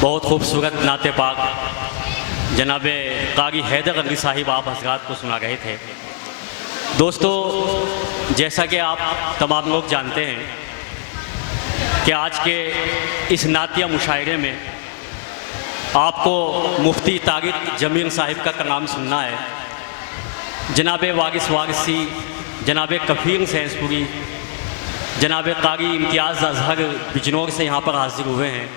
बहुत खूबसूरत नाते पाक जनाब कारी हैदर अली साहिब आप हज़रात को सुना रहे थे। दोस्तों, जैसा कि आप तमाम लोग जानते हैं कि आज के इस नातिया मुशायरे में आपको मुफ्ती तारिक जमील साहिब का कलाम सुनना है। जनाब वारिस वारिसी, जनाब कफ़ीर सैंसपुरी, जनाब कारी इम्तियाज़ अजहर बिजनौर से यहाँ पर हाजिर हुए हैं।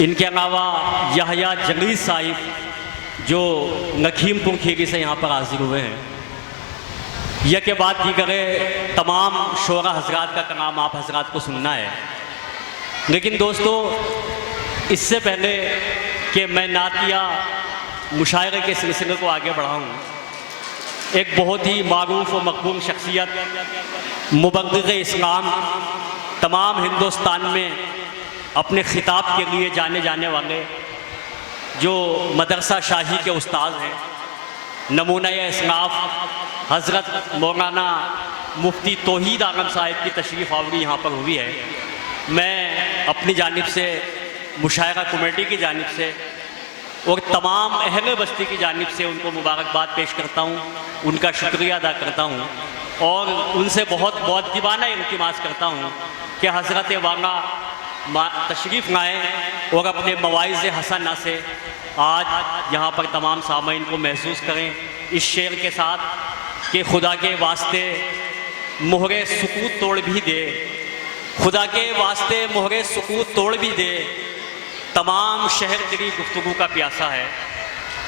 इनके अलावा यहया जलील साहिब जो नखीमपुर खीरी से यहाँ पर हाजिर हुए हैं। यह के बाद दीगर तमाम शोरा हजरात का कलाम आप हजरात को सुनना है। लेकिन दोस्तों, इससे पहले कि मैं नातिया मुशायरे के सिलसिले को आगे बढ़ाऊँ, एक बहुत ही मारूफ व मकबूल शख्सियत मुबद्दिग़ इस्लाम, तमाम हिंदुस्तान में अपने ख़िताब के लिए जाने जाने वाले जो मदरसा शाही के उस्ताद हैं, नमूना इस्लाफ हज़रत मौलाना मुफ्ती तौहीद आलम साहिब की तशरीफ़ आवरी यहाँ पर हुई है। मैं अपनी जानिब से, मुशायरा कमेटी की जानिब से और तमाम अहले बस्ती की जानिब से उनको मुबारकबाद पेश करता हूँ, उनका शुक्रिया अदा करता हूँ और उनसे बहुत बहुत दीवाना इल्तिमास करता हूँ कि हज़रत वाला तशरीफ़ लाएँ और अपने मवाइज़ हसना से आज यहाँ पर तमाम सामईन को महसूस करें इस शेर के साथ कि खुदा के वास्ते मोहरे सुकूत तोड़ भी दे, खुदा के वास्ते मोहरे सुकूत तोड़ भी दे, तमाम शहर तेरी गुफ्तगू का प्यासा है।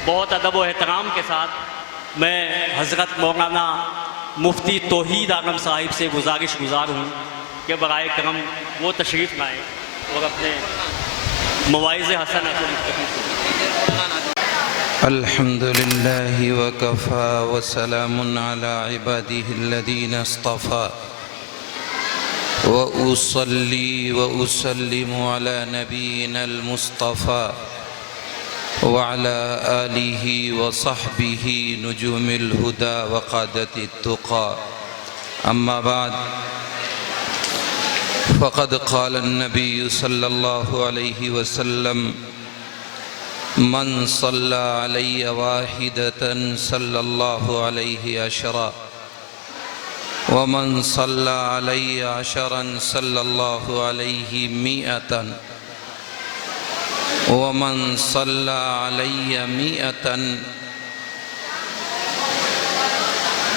बहुत अदब व एहतराम के साथ मैं हज़रत मौलाना मुफ्ती तौहीद आलम साहिब से गुज़ार हूँ कि बराए करम वो तशरीफ़ लाएँ और अपने मवाइज़ हसना को अल्हम्दुलिल्लाहि व कफ़ा व सलामुन अला इबादिहि अल्लज़ीना इस्तफ़ा व उसल्ली व उसल्लिमु अला नबीनल मुस्तफ़ा व अला आलिहि व सहबिहि नुजूमिल हुदा व क़ादतित तुक़ा। अम्मा बाद फ़क़द क़ाल अन्नबी सल्लल्लाहु अलैहि वसल्लम मन सल्ला अलैहि वाहिदतन सल्लल्लाहु अलैहि अशरा व मन सल्ला अलैहि अशरन सल्लल्लाहु अलैहि मिअतन व मन सल्ला अलैहि मिअतन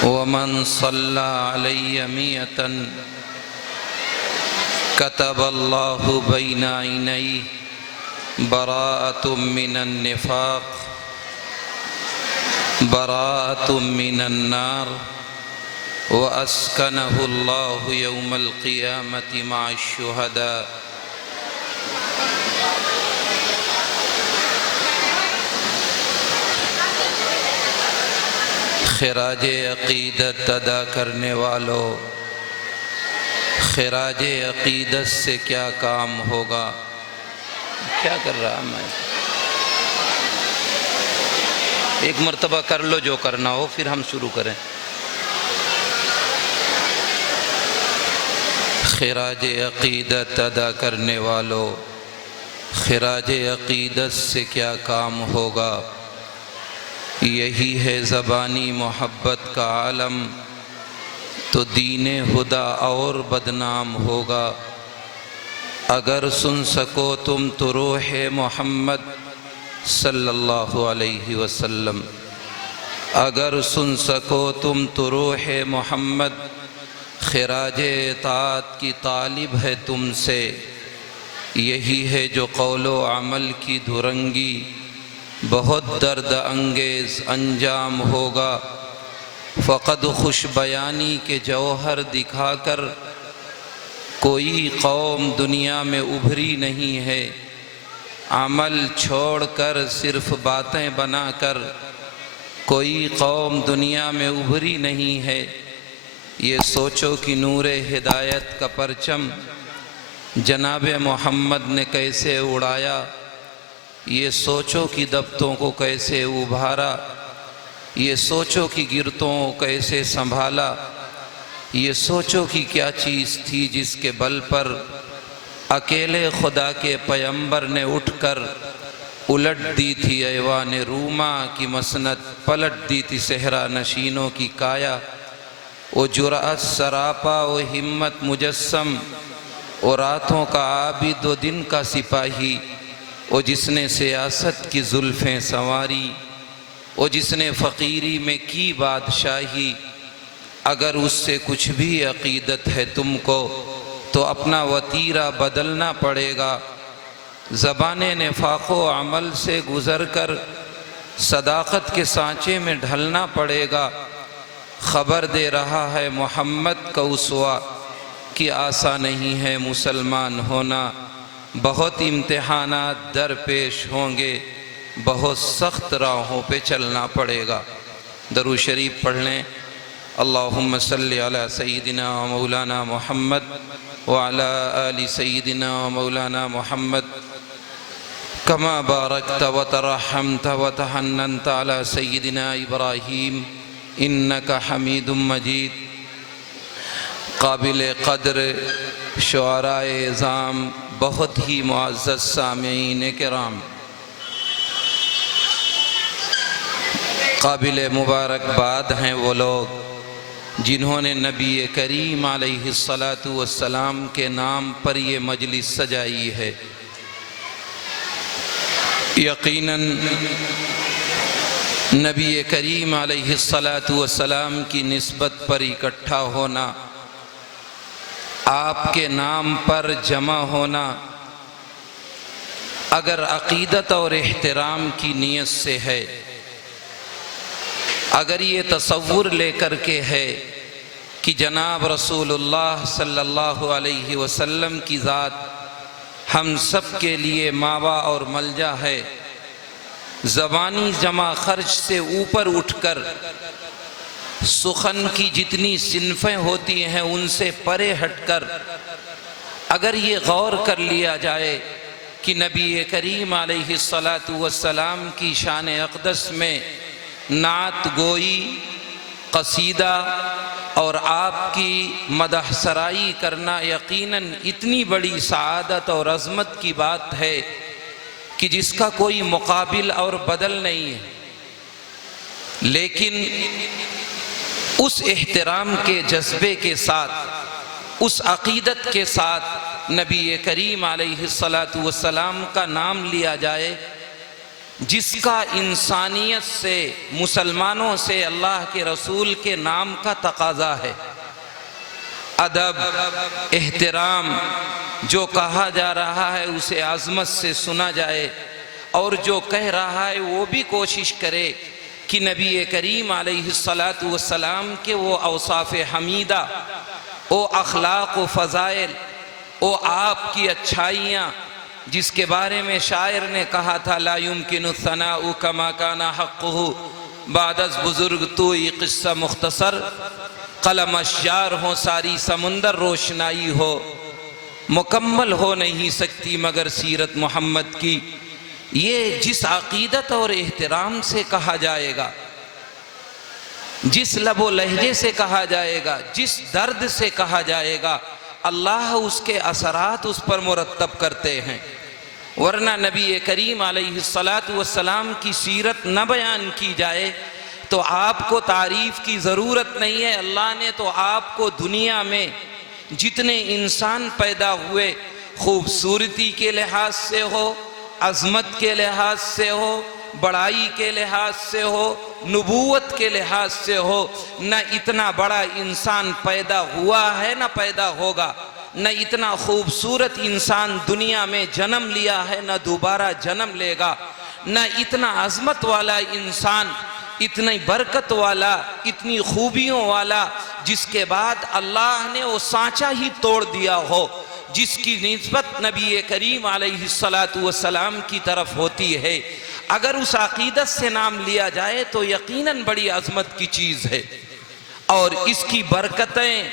व मन सल्ला अलैहि मिअतन कतबल्लाहु बैना ऐनैहि बराअतुम मिनन निफाक बराअतुम मिनन नार व अस्कनहुल्लाहु यौमल क़ियामति मअश शुहदा। खिराज अक़ीदत अदा करने वालों, खिराज अक़ीदत से क्या काम होगा? क्या कर रहा मैं? एक मर्तबा कर लो जो करना हो, फिर हम शुरू करें। खिराज अक़ीदत अदा करने वालों, खिराज अक़ीदत से क्या काम होगा? यही है ज़बानी मोहब्बत का आलम, तो दीने हुदा और बदनाम होगा। अगर सुन सको तुम तो रूहे मोहम्मद सल्लल्लाहु अलैहि वसल्लम, अगर सुन सको तुम तो रूहे मोहम्मद खिराज इताअत की तालिब है तुमसे, यही है जो कौलो अमल की धुरंगी, बहुत दर्द अंगेज़ अंजाम होगा। फ़क़द खुश बयानी के जौहर दिखाकर कोई कौम दुनिया में उभरी नहीं है। अमल छोड़कर सिर्फ बातें बनाकर कोई कौम दुनिया में उभरी नहीं है। ये सोचो कि नूरे हिदायत का परचम जनाब मोहम्मद ने कैसे उड़ाया, ये सोचो कि दब्तों को कैसे उभारा, ये सोचो कि गिरतों को कैसे संभाला, ये सोचो कि क्या चीज़ थी जिसके बल पर अकेले खुदा के पैगंबर ने उठकर उलट दी थी ऐवान रूमा की मसनद, पलट दी थी सहरा नशीनों की काया। वो जुरात सरापा, वो हिम्मत मुजस्सम, वो रातों का आबिद, वो दिन का सिपाही, वो जिसने सियासत की जुल्फ़ें संवारी, वो जिसने फ़कीरी में की बादशाही। अगर उससे कुछ भी अक़ीदत है तुमको तो अपना वतीरा बदलना पड़ेगा। ज़बाने निफ़ाक़ो अमल से गुज़र कर सदाक़त के सांचे में ढलना पड़ेगा। ख़बर दे रहा है मोहम्मद का उसवा कि आसा नहीं है मुसलमान होना, बहुत इम्तिहानात दरपेश होंगे, बहुत सख्त राहों पे चलना पड़ेगा। दरूद शरीफ पढ़ लें। अल्लाहुम्मा सल्लि अला सय्यिदिना मौलाना मुहम्मद व अला आलि सय्यिदिना मौलाना मुहम्मद कमा बारकत व तरहमत व तहन्ननत अला सय्यिदिना इब्राहीम इन्नका हमीदुम मजीद। काबिल क़द्र शुअराए इज़ाम, बहुत ही मुअज़्ज़ज़ सामीईन किराम, काबिल मुबारकबाद हैं वो लोग जिन्होंने नबी करीम अलैहिस्सलातु वस्सलाम के नाम पर ये मजलिस सजाई है। यकीनन नबी करीम अलैहिस्सलातु वस्सलाम की निस्बत पर इकट्ठा होना, आपके नाम पर जमा होना, अगर अक़ीदत और एहतराम की नीयत से है, अगर ये तसव्वुर लेकर के है कि जनाब रसूलुल्लाह सल्लल्लाहु अलैहि वसल्लम की ज़ात हम सब के लिए मावा और मलजा है, ज़बानी जमा खर्च से ऊपर उठकर सुखन की जितनी सिनफ़ें होती हैं उनसे परे हटकर अगर ये गौर कर लिया जाए कि नबी करीम अलैहिस्सलातु वस्सलाम की शान अक़दस में नात गोई, कसीदा और आपकी मदह सराई करना यकीनन इतनी बड़ी सआदत और अज़मत की बात है कि जिसका कोई मुकाबिल और बदल नहीं है। लेकिन उस एहतराम के जज्बे के साथ, उस अक़ीदत के साथ नबी करीम अलैहिस्सलातु वस्सलाम का नाम लिया जाए जिसका इंसानियत से, मुसलमानों से अल्लाह के रसूल के नाम का तकाज़ा है। अदब, एहतराम, जो कहा जा रहा है उसे आज़मत से सुना जाए और जो कह रहा है वो भी कोशिश करे कि नबी करीम अलैहिस्सलातु वस्सलाम के वो औसाफ़ हमीदा, वो अखलाक़ व फ़ज़ाइल, वो आपकी अच्छाइयाँ जिसके बारे में शायर ने कहा था ला युमकिनु सनाउ कमा काना हक़्क़ुहु बादस बुज़ुर्ग तू ये क़िस्सा मुख्तसर, कलम अश्जार हो सारी समुंदर रोशनाई हो, मुकम्मल हो नहीं सकती मगर सीरत मोहम्मद की। ये जिस अक़ीदत और एहतराम से कहा जाएगा, जिस लबो लहजे से कहा जाएगा, जिस दर्द से कहा जाएगा, अल्लाह उसके असरात उस पर मुरत्तब करते हैं। वरना नबी करीम अलैहिस्सलातु वस्सलाम की सीरत न बयान की जाए तो आपको तारीफ़ की ज़रूरत नहीं है। अल्लाह ने तो आपको दुनिया में जितने इंसान पैदा हुए, खूबसूरती के लिहाज से हो, अज़मत के लिहाज से हो, बड़ाई के लिहाज से हो, नबूवत के लिहाज से हो, न इतना बड़ा इंसान पैदा हुआ है न पैदा होगा, न इतना खूबसूरत इंसान दुनिया में जन्म लिया है न दोबारा जन्म लेगा, न इतना अजमत वाला इंसान, इतनी बरकत वाला, इतनी खूबियों वाला, जिसके बाद अल्लाह ने वो सांचा ही तोड़ दिया हो, जिसकी निस्बत नबी करीम अलैहिस्सलातु वस्सलाम की तरफ होती है। अगर उस अकीदत से नाम लिया जाए तो यकीनन बड़ी अजमत की चीज़ है, और इसकी बरकतें,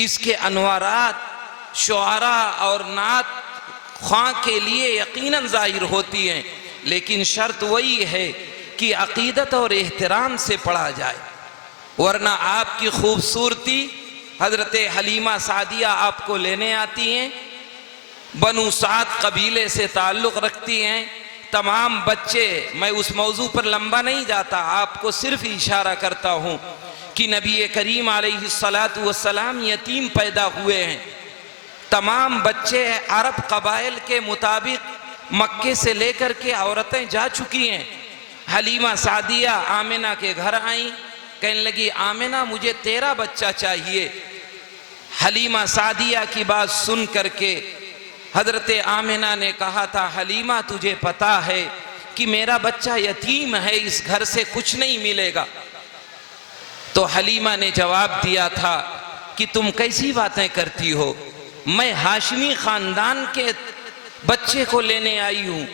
इसके अनवारात शुआरा और नात ख्वां के लिए यकीनन ज़ाहिर होती हैं, लेकिन शर्त वही है कि अकीदत और एहतराम से पढ़ा जाए, वरना आपकी खूबसूरती, हजरत हलीमा सादिया आपको लेने आती हैं, बनु साद कबीले से ताल्लुक़ रखती हैं, तमाम बच्चे, मैं उस मौजू पर लंबा नहीं जाता, आपको सिर्फ इशारा करता हूँ कि नबी करीम अलैहिस्सलातु वस्सलाम यतीम पैदा हुए हैं, तमाम बच्चे अरब कबाइल के मुताबिक मक्के से लेकर के औरतें जा चुकी हैं। हलीमा सादिया आमिना के घर आई, कहने लगी आमिना मुझे तेरा बच्चा चाहिए। हलीमा सादिया की बात सुन करके हजरत आमिना ने कहा था, हलीमा तुझे पता है कि मेरा बच्चा यतीम है, इस घर से कुछ नहीं मिलेगा। तो हलीमा ने जवाब दिया था कि तुम कैसी बातें करती हो, मैं हाशिमी खानदान के बच्चे को लेने आई हूँ,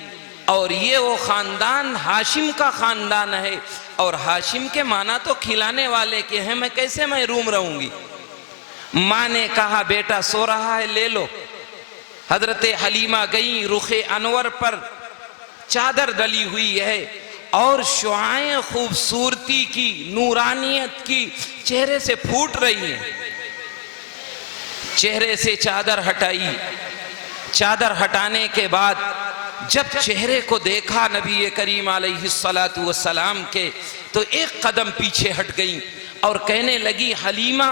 और ये वो खानदान हाशिम का खानदान है, और हाशिम के माना तो खिलाने वाले के हैं, मैं कैसे महरूम रहूंगी। माँ ने कहा बेटा सो रहा है, ले लो। हजरत हलीमा गई, रुखे अनवर पर चादर डली हुई है और शुआएं खूबसूरती की, नूरानियत की चेहरे से फूट रही हैं। चेहरे से चादर हटाई, चादर हटाने के बाद जब चेहरे को देखा नबी करीम अलैहिस्सलातु वस्सलाम के, तो एक कदम पीछे हट गई और कहने लगी हलीमा,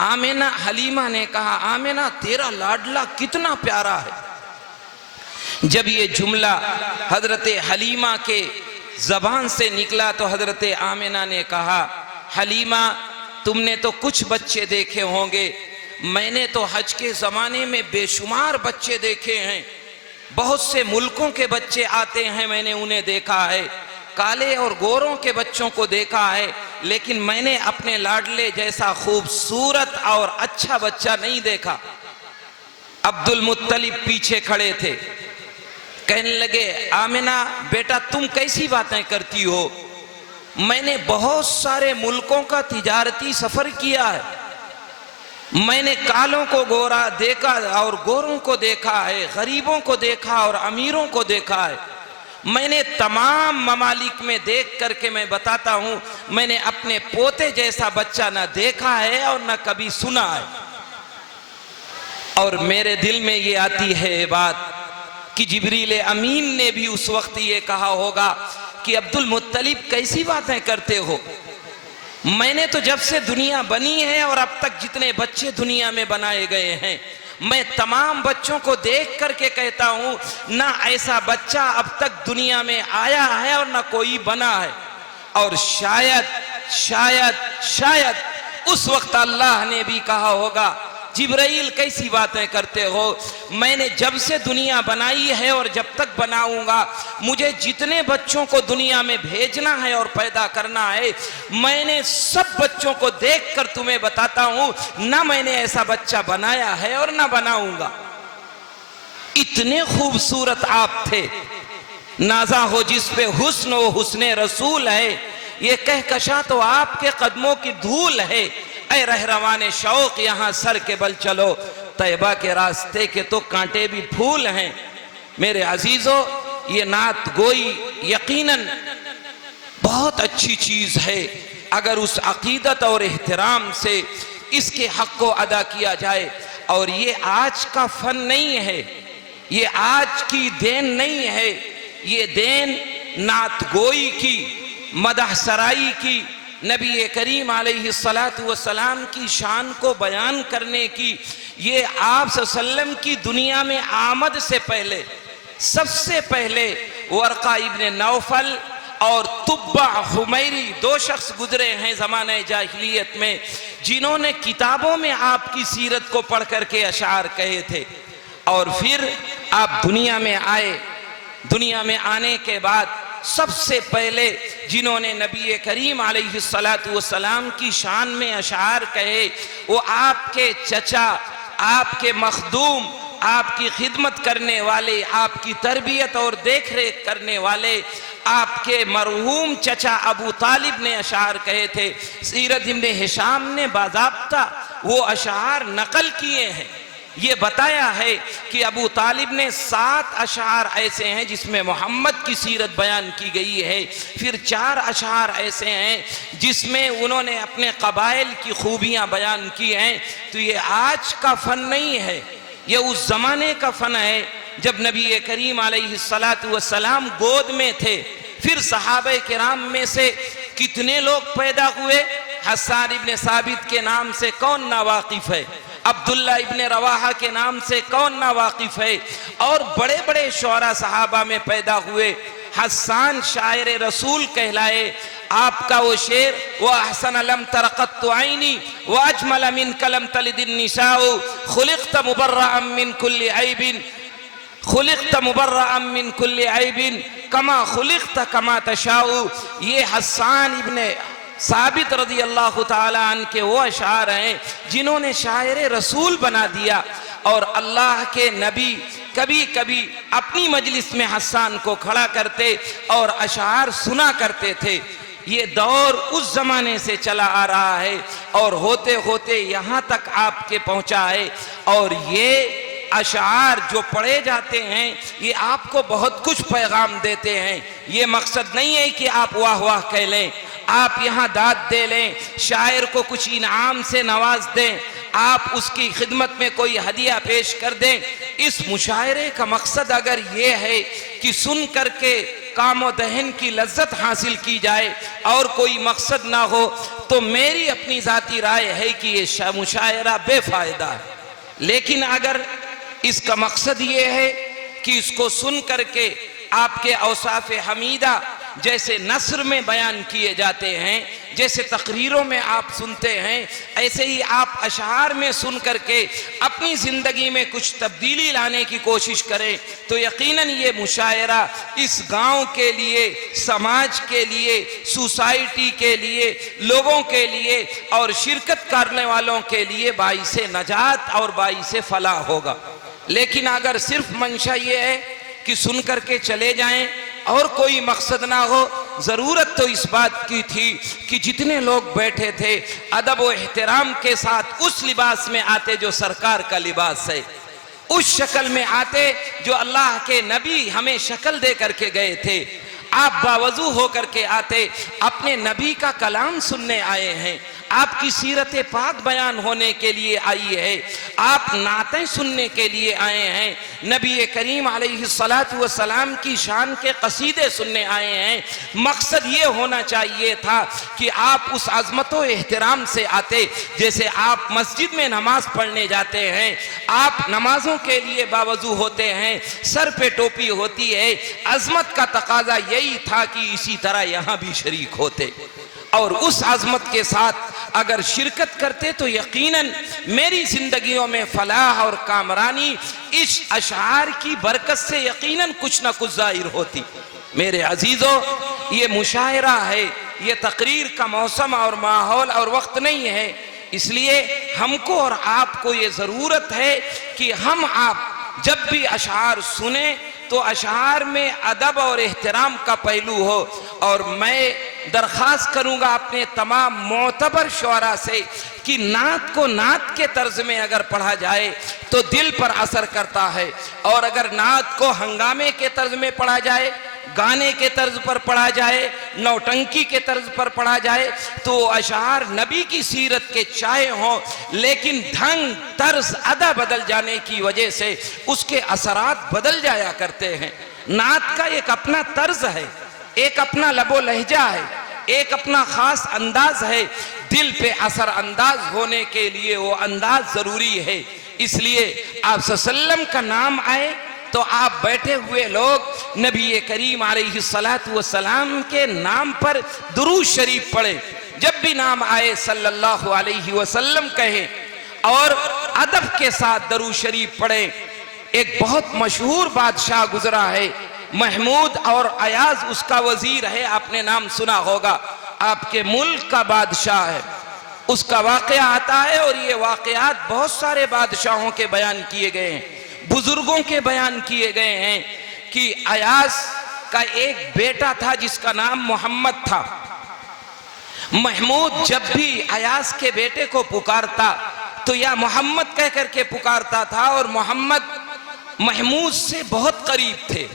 आमिना। हलीमा ने कहा आमिना तेरा लाडला कितना प्यारा है। जब ये जुमला हजरत हलीमा के जबान से निकला तो हजरत आमिना ने कहा हलीमा तुमने तो कुछ बच्चे देखे होंगे, मैंने तो हज के ज़माने में बेशुमार बच्चे देखे हैं, बहुत से मुल्कों के बच्चे आते हैं, मैंने उन्हें देखा है, काले और गोरों के बच्चों को देखा है, लेकिन मैंने अपने लाडले जैसा खूबसूरत और अच्छा बच्चा नहीं देखा। अब्दुल मुत्तलिब पीछे खड़े थे, कहने लगे आमिना बेटा तुम कैसी बातें करती हो, मैंने बहुत सारे मुल्कों का तिजारती सफर किया है, मैंने कालों को गोरा देखा और गोरों को देखा है, गरीबों को देखा और अमीरों को देखा है, मैंने तमाम ममालिक में देख करके मैं बताता हूं, मैंने अपने पोते जैसा बच्चा ना देखा है और ना कभी सुना है। और मेरे दिल में ये आती है बात कि जिब्रील अमीन ने भी उस वक्त ये कहा होगा कि अब्दुल मुत्तलिब कैसी बातें करते हो, मैंने तो जब से दुनिया बनी है और अब तक जितने बच्चे दुनिया में बनाए गए हैं, मैं तमाम बच्चों को देख करके कहता हूं ना ऐसा बच्चा अब तक दुनिया में आया है और ना कोई बना है। और शायद शायद शायद उस वक्त अल्लाह ने भी कहा होगा जिब्राइल कैसी बातें करते हो, मैंने जब से दुनिया बनाई है और जब तक बनाऊंगा, मुझे जितने बच्चों को दुनिया में भेजना है और पैदा करना है, मैंने सब बच्चों को देखकर तुम्हें बताता हूं ना मैंने ऐसा बच्चा बनाया है और ना बनाऊंगा। इतने खूबसूरत आप थे, नाजा हो जिस पे हुस्न वो हुस्ने रसूल है, ये कहकशा तो आपके कदमों की धूल है, ऐ रहरवाने शौक यहाँ सर के बल चलो, तैबा के रास्ते के तो कांटे भी फूल हैं। मेरे अजीजों, ये नात गोई यकीनन बहुत अच्छी चीज है, अगर उस अकीदत और एहतराम से इसके हक को अदा किया जाए। और ये आज का फन नहीं है, ये आज की देन नहीं है, ये देन नात गोई की, मदह सराई की, नबी करीम अलैहिस्सलातु वस्सलाम की शान को बयान करने की, ये आप सल्लल्लाहु की दुनिया में आमद से पहले सबसे पहले वर्का इब्ने नौफल और तुब्बा हुमैरी, दो शख्स गुजरे हैं ज़माने जाहिलियत में जिन्होंने किताबों में आपकी सीरत को पढ़ करके अशार कहे थे। और फिर आप दुनिया में आए, दुनिया में आने के बाद सबसे पहले जिन्होंने नबी करीम अलैहिस्सलातु वस्सलाम की शान में अशार कहे वो आपके चचा, आपके मखदूम, आपकी खिदमत करने वाले, आपकी तरबियत और देख रेख करने वाले आपके मरहूम चचा अबू तालिब ने अशार कहे थे। सीरत इब्ने हिशाम ने बाज़ाब्ता वो अशार नकल किए हैं। ये बताया है कि अबू तालिब ने 7 अशार ऐसे हैं जिसमें मोहम्मद की सीरत बयान की गई है, फिर 4 अशार ऐसे हैं जिसमें उन्होंने अपने कबाइल की खूबियां बयान की हैं। तो ये आज का फ़न नहीं है, ये उस ज़माने का फ़न है जब नबी करीम अलैहिस्सलातु वस्सलाम गोद में थे। फिर सहाबे किराम में से कितने लोग पैदा हुए, हस्सान इब्ने साबित के नाम से कौन ना वाकिफ है, अब्दुल्ला इब्ने रवाहा के नाम से कौन ना वाकिफ है, और बड़े बड़े शोरा सहाबा में पैदा हुए। हस्सान शायर रसूल कहलाए। आपका वो शेर व अहसन लम तरक़त्तु ऐनी व अजमल मिन कलम तलिदिन निसाउ खुलिक़्त मुबर्रअम मिन कुल्ली ऐबिन खुलिक़्त मुबर्रअम मिन कुल्ली ऐबिन कमा खुलिक़्त कमा तशाउ। ये हस्सान इब्ने साबित रज़ी अल्लाह ताला अन्हु के वो अशार हैं जिन्होंने शायर रसूल बना दिया। और अल्लाह के नबी कभी कभी अपनी मजलिस में हस्सान को खड़ा करते और अशार सुना करते थे। ये दौर उस जमाने से चला आ रहा है और होते होते यहाँ तक आपके पहुँचा है। और ये अशार जो पढ़े जाते हैं ये आपको बहुत कुछ पैगाम देते हैं। ये मकसद नहीं है कि आप वाह वाह कह लें, आप यहाँ दाद दे लें, शायर को कुछ इनाम से नवाज दें, आप उसकी खिदमत में कोई हदिया पेश कर दें। इस मुशायरे का मकसद अगर ये है कि सुन करके कामो दहन की लज्जत हासिल की जाए और कोई मकसद ना हो, तो मेरी अपनी ज़ाती राय है कि ये मुशायरा बेफायदा है। लेकिन अगर इसका मकसद ये है कि इसको सुन करके आपके औसाफ हमीदा जैसे नस्र में बयान किए जाते हैं, जैसे तकरीरों में आप सुनते हैं, ऐसे ही आप अशआर में सुन करके अपनी ज़िंदगी में कुछ तब्दीली लाने की कोशिश करें, तो यकीनन ये मुशायरा इस गांव के लिए, समाज के लिए, सोसाइटी के लिए, लोगों के लिए और शिरकत करने वालों के लिए बाइसे नजात और बाइसे फलाह होगा। लेकिन अगर सिर्फ मंशा ये है कि सुन करके चले जाएं और कोई मकसद ना हो, ज़रूरत तो इस बात की थी कि जितने लोग बैठे थे अदब व एहतराम के साथ उस लिबास में आते जो सरकार का लिबास है, उस शक्ल में आते जो अल्लाह के नबी हमें शक्ल दे करके गए थे। आप बावजू हो करके आते, अपने नबी का कलाम सुनने आए हैं, आपकी सीरत पाक बयान होने के लिए आई है, आप नातें सुनने के लिए आए हैं, नबी करीम अलैहिस्सलातु वस्सलाम की शान के कसीदे सुनने आए हैं। मकसद ये होना चाहिए था कि आप उस अज़मत व एहतराम से आते। जैसे आप मस्जिद में नमाज पढ़ने जाते हैं, आप नमाजों के लिए बावजू होते हैं, सर पे टोपी होती है, अज़मत का तकाजा यही था कि इसी तरह यहाँ भी शरीक होते और उस अज़मत के साथ अगर शिरकत करते तो यकीनन मेरी जिंदगियों में फलाह और कामरानी इस अशआर की बरकत से यकीनन कुछ ना कुछ जाहिर होती। मेरे अजीजों, ये मुशायरा है, ये तकरीर का मौसम और माहौल और वक्त नहीं है, इसलिए हमको और आपको ये ज़रूरत है कि हम आप जब भी अशआर सुने तो अशआर में अदब और एहतराम का पहलू हो। और मैं दरख्वास्त करूंगा अपने तमाम मोतबर शुअरा से कि नात को नात के तर्ज में अगर पढ़ा जाए तो दिल पर असर करता है, और अगर नात को हंगामे के तर्ज में पढ़ा जाए, गाने के तर्ज पर पढ़ा जाए, नौटंकी के तर्ज पर पढ़ा जाए, तो अशआर नबी की सीरत के चाहे हों, लेकिन ढंग तर्ज अदा बदल जाने की वजह से उसके असरात बदल जाया करते हैं। नात का एक अपना तर्ज है, एक अपना लबो लहजा है, एक अपना खास अंदाज है। दिल पे असर अंदाज होने के लिए वो अंदाज जरूरी है। इसलिए आप सल्लल्लाहु अलैहि वसल्लम का नाम आए तो आप बैठे हुए लोग नबी करीम अलैहिस्सलातु वस्सलाम के नाम पर दुरूद शरीफ पढ़ें। जब भी नाम आए सल्लल्लाहु अलैहि वसल्लम कहें और अदब के साथ दरूद शरीफ पढ़ें। एक बहुत मशहूर बादशाह गुजरा है, महमूद और अयाज उसका वजीर है, आपने नाम सुना होगा, आपके मुल्क का बादशाह है। उसका वाकया आता है और ये वाकयात बहुत सारे बादशाहों के बयान किए गए हैं, बुजुर्गों के बयान किए गए हैं कि अयाज का एक बेटा था जिसका नाम मोहम्मद था। महमूद जब भी अयाज के बेटे को पुकारता तो या मोहम्मद कह करके पुकारता था और मोहम्मद महमूद से बहुत करीब थे।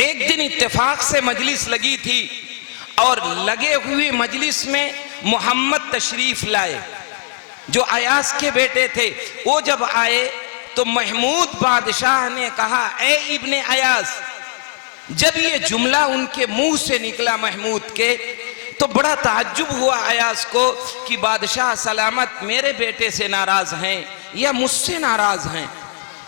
एक दिन इत्तेफाक से मजलिस लगी थी और लगे हुए मजलिस में मोहम्मद तशरीफ लाए जो अयाज के बेटे थे। वो जब आए तो महमूद बादशाह ने कहा, ए इब्ने अयाज। जब ये जुमला उनके मुंह से निकला महमूद के तो बड़ा ताज्जुब हुआ अयाज को कि बादशाह सलामत मेरे बेटे से नाराज हैं या मुझसे नाराज हैं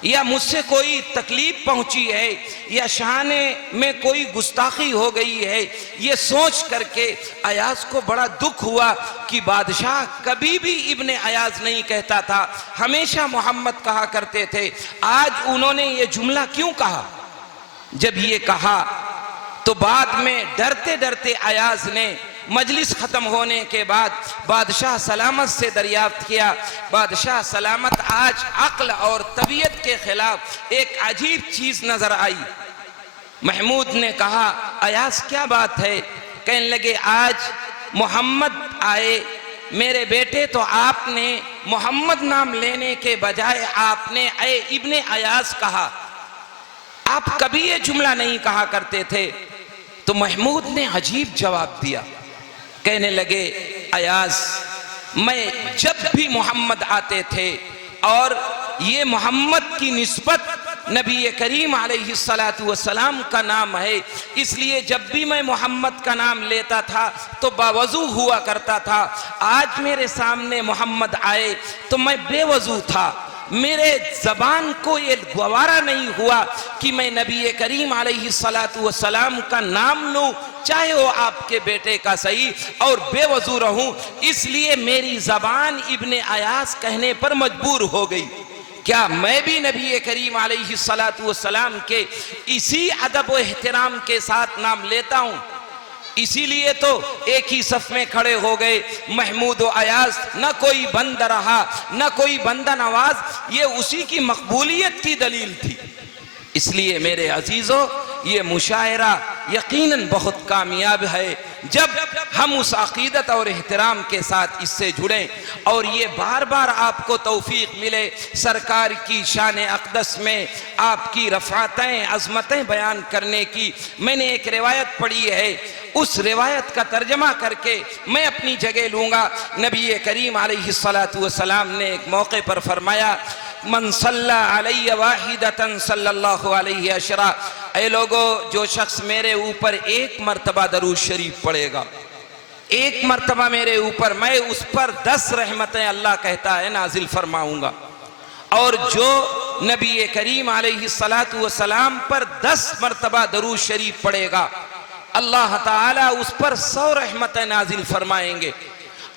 या मुझसे कोई तकलीफ पहुंची है या शाने में कोई गुस्ताखी हो गई है। ये सोच करके अयाज को बड़ा दुख हुआ कि बादशाह कभी भी इब्ने अयाज नहीं कहता था, हमेशा मोहम्मद कहा करते थे। आज उन्होंने ये जुमला क्यों कहा? जब ये कहा तो बाद में डरते डरते अयाज ने मजलिस खत्म होने के बाद बादशाह सलामत से दरियाफ्त किया, बादशाह सलामत आज अक्ल और तबीयत के खिलाफ एक अजीब चीज नजर आई। महमूद ने कहा, अयाज क्या बात है? कहने लगे, आज मोहम्मद आए मेरे बेटे तो आपने मोहम्मद नाम लेने के बजाय आपने ए इब्ने अयाज कहा, आप कभी ये जुमला नहीं कहा करते थे। तो महमूद ने अजीब जवाब दिया, कहने लगे, अयाज मैं जब भी मोहम्मद आते थे और ये मोहम्मद की निस्बत नबी करीम अलैहिस्सलातु वस्सलाम का नाम है, इसलिए जब भी मैं मोहम्मद का नाम लेता था तो बावजू हुआ करता था। आज मेरे सामने मोहम्मद आए तो मैं बेवजू था, मेरे जबान को ये गवारा नहीं हुआ कि मैं नबी करीम अलैहिस्सलातु वस्सलाम का नाम लूं, चाहे वो आपके बेटे का सही, और बेवजू रहूं, इसलिए मेरी जबान इब्ने अयाज कहने पर मजबूर हो गई। क्या मैं भी नबी करीम अलैहिस्सलातु वस्सलाम के इसी अदब व एहतराम के साथ नाम लेता हूं? इसीलिए तो एक ही सफ में खड़े हो गए महमूद और अयाज, न कोई बंद रहा न कोई बंदा नवाज। ये उसी की मकबूलियत की दलील थी। इसलिए मेरे अजीजों, ये मुशायरा यकीनन बहुत कामयाब है जब हम उस अकीदत और एहतराम के साथ इससे जुड़ें और ये बार बार आपको तौफीक मिले सरकार की शान अक़दस में आपकी रफ़ातें अज़मतें बयान करने की। मैंने एक रिवायत पढ़ी है, उस रिवायत का तर्जमा करके मैं अपनी जगह लूँगा। नबी करीम अलैहिस्सलातु वस्सलाम ने एक मौके पर फरमाया, मन सल्ला अलैहि वाहिदतन सल्लल्लाहु अलैहि अशरा। ऐ लोगो, जो शख्स मेरे ऊपर एक मर्तबा दरूद शरीफ पढ़ेगा, एक मर्तबा मेरे ऊपर, मैं उस पर 10 रहमतें अल्लाह कहता है नाजिल फरमाऊंगा। और जो नबी करीम अलैहिस्सलातु वस्सलाम पर 10 मर्तबा दरूद शरीफ पढ़ेगा, अल्लाह ताला उस पर 100 रहमतें नाजिल फरमाएंगे।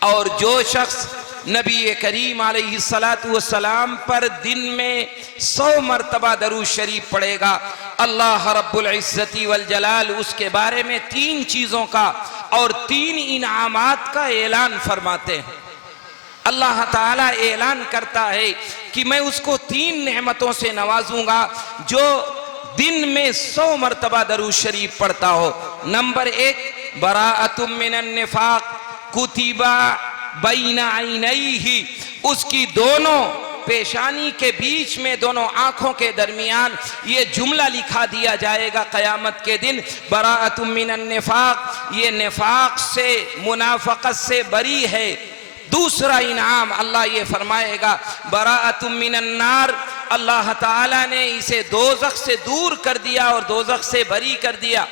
और जो शख्स नबी करीम अलैहिस्सलातु वस्सलाम पर दिन में 100 मर्तबा दरूद शरीफ पढ़ेगा, अल्लाह रब्बुल इज्जति वल जलाल उसके बारे में 3 चीज़ों का और 3 इनामात का ऐलान फरमाते हैं। अल्लाह ताला ऐलान करता है कि मैं उसको 3 नेमतों से नवाजूंगा जो दिन में 100 मर्तबा दरूद शरीफ पढ़ता हो। नंबर 1, बराअतुम मिनन निफाक कुतिबा बैना ऐनैहि, उसकी दोनों पेशानी के बीच में, दोनों आंखों के दरमियान ये जुमला लिखा दिया जाएगा क़यामत के दिन, बराअतुम मिनन निफाक, ये निफाक से मुनाफकत से बरी है। दूसरा इनाम अल्लाह ये फरमाएगा, बराअतुम मिनन नार, अल्लाह ताला ने इसे दोज़ख से दूर कर दिया और दोज़ख से बरी कर दिया।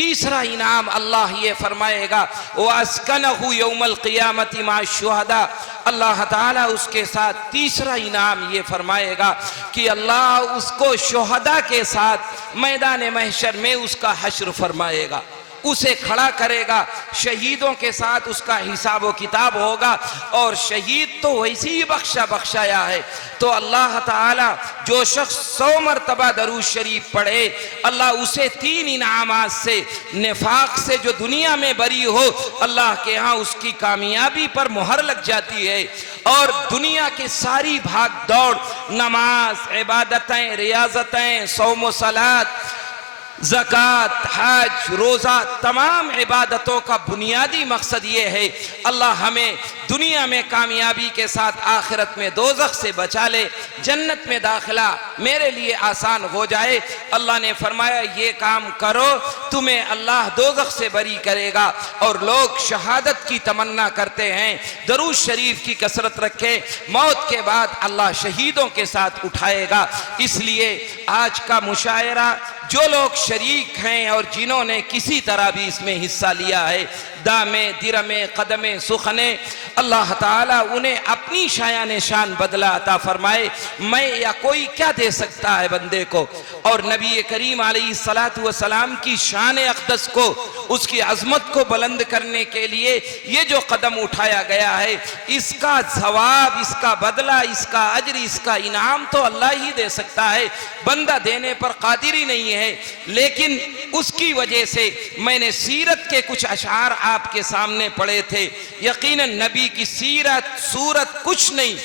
तीसरा इनाम अल्लाह ये फरमाएगा, वअस्कनहु यौमल क़ियामति मा शुहदा, अल्लाह ताला उसके साथ तीसरा इनाम ये फरमाएगा कि अल्लाह उसको शुहदा के साथ मैदान महशर में उसका हश्र फरमाएगा, उसे खड़ा करेगा, शहीदों के साथ उसका हिसाब व किताब होगा। और शहीद तो वैसे ही बख्शाया है। तो अल्लाह ताला जो शख्स 100 मरतबा दरूद शरीफ पढ़े, अल्लाह उसे 3 इनामात से, निफाक से जो दुनिया में बरी हो, अल्लाह के यहाँ उसकी कामयाबी पर मुहर लग जाती है। और दुनिया की सारी भाग दौड़, नमाज, इबादतें, रियाजतें, सौम व सलात, ज़कात, हज, रोज़ा, तमाम इबादतों का बुनियादी मकसद ये है अल्लाह हमें दुनिया में कामयाबी के साथ आखिरत में दोज़ख से बचा ले, जन्नत में दाखिला मेरे लिए आसान हो जाए। अल्लाह ने फरमाया ये काम करो, तुम्हें अल्लाह दोज़ख से बरी करेगा। और लोग शहादत की तमन्ना करते हैं, दरूद शरीफ की कसरत रखें, मौत के बाद अल्लाह शहीदों के साथ उठाएगा। इसलिए आज का मुशायरा जो लोग शरीक हैं और जिन्होंने किसी तरह भी इसमें हिस्सा लिया है, दामे, दिरमे, कदमे, सुखने, अल्लाह ताला उन्हें अपनी शायान शान बदला अता फरमाए। मैं या कोई क्या दे सकता है बंदे को। और नबी करीम अलैहिस्सलातु वस्सलाम की शान अक़दस को, उसकी अज़मत को बुलंद करने के लिए ये जो कदम उठाया गया है, इसका जवाब, इसका बदला, इसका अज्र, इसका इनाम तो अल्लाह ही दे सकता है, बंदा देने पर कादिर ही नहीं है। लेकिन उसकी वजह से मैंने सीरत के कुछ अशार आपके सामने पढ़े थे। यकीनन नबी की सीरत सूरत कुछ नहीं,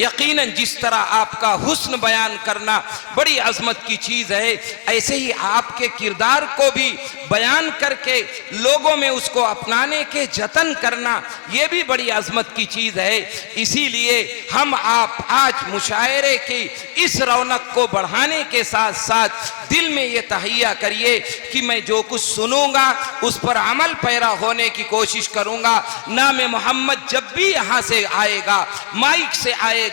यकीनन जिस तरह आपका हुस्न बयान करना बड़ी अजमत की चीज़ है, ऐसे ही आपके किरदार को भी बयान करके लोगों में उसको अपनाने के जतन करना, ये भी बड़ी अजमत की चीज़ है। इसीलिए हम आप आज मुशायरे की इस रौनक को बढ़ाने के साथ साथ दिल में ये तहैया करिए कि मैं जो कुछ सुनूंगा उस पर अमल पैरा होने की कोशिश करूंगा। नाम मोहम्मद जब भी यहाँ से आएगा, माइक से आएगा,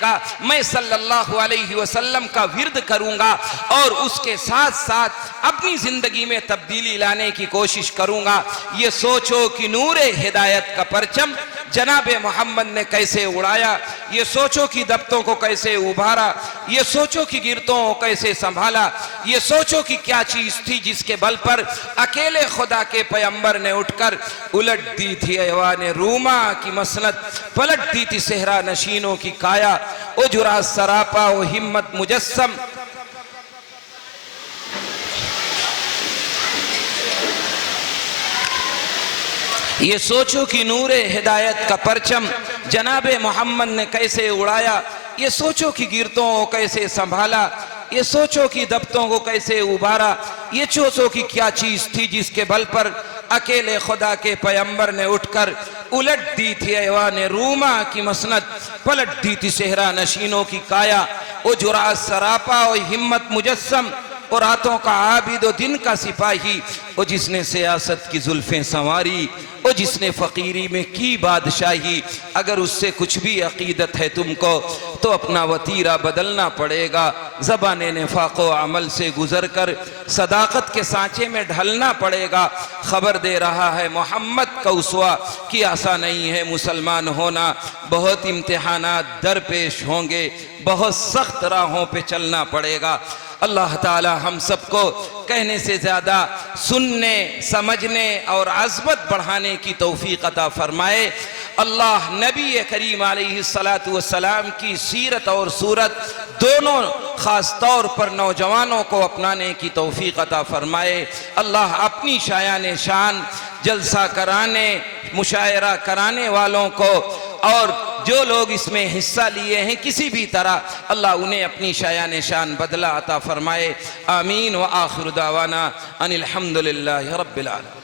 मैं सल्लल्लाहु अलैहि वसल्लम का विर्द करूंगा और उसके साथ साथ अपनी जिंदगी में तब्दीली लाने की कोशिश करूंगा। ये सोचो कि नूरे हिदायत का परचम जनाबे मोहम्मद ने कैसे उड़ाया, ये सोचो कि दब्तों को कैसे उभारा, ये सोचो कि गिरतों को कैसे संभाला, ये सोचो कि क्या चीज थी जिसके बल पर अकेले खुदा के पैगंबर ने उठकर उलट दी थी ऐवान रूमा की मसनद, पलट दी थी सहरा नशीनों की काया, ओ जुरा सरापा ओ हिम्मत मुजस्सम। ये सोचो कि नूरे हिदायत का परचम जनाबे मोहम्मद ने कैसे उड़ाया, ये सोचो कि गिरतों को कैसे संभाला, ये सोचो कि दब्तों को कैसे उबारा, ये सोचो कि क्या चीज थी जिसके बल पर अकेले खुदा के पैगंबर ने उठकर उलट दी थी ऐवान रूमा की मसनद, पलट दी थी सहरा नशीनों की काया, ओ जुरा सरापा ओ हिम्मत मुजस्सम, और रातों का आबिद, दिन का सिपाही, वो जिसने सियासत की जुल्फें संवारी, वो जिसने फ़कीरी में की बादशाही। अगर उससे कुछ भी अकीदत है तुमको तो अपना वतीरा बदलना पड़ेगा, ज़बान निफाक़ व अमल से गुज़र कर सदाकत के सांचे में ढलना पड़ेगा। ख़बर दे रहा है मोहम्मद का उसवा कि ऐसा नहीं है मुसलमान होना, बहुत इम्तिहानात दरपेश होंगे, बहुत सख्त राहों पे चलना पड़ेगा। अल्लाह ताला हम सबको कहने से ज़्यादा सुनने, समझने और अज़मत बढ़ाने की तौफ़ीक़ अता फ़रमाए। अल्लाह नबी करीम अलैहिस्सलातु वस्सलाम की सीरत और सूरत दोनों ख़ास तौर पर नौजवानों को अपनाने की तौफ़ीक़ अता फ़रमाए। अल्लाह अपनी शायान शान जलसा कराने, मुशायरा कराने वालों को और जो लोग इसमें हिस्सा लिए हैं किसी भी तरह, अल्लाह उन्हें अपनी शायान शान बदला अता फ़रमाए। आमीन व आखिर दावाना अनिल हम्दुलिल्लाहि रब्बिल आलमीन।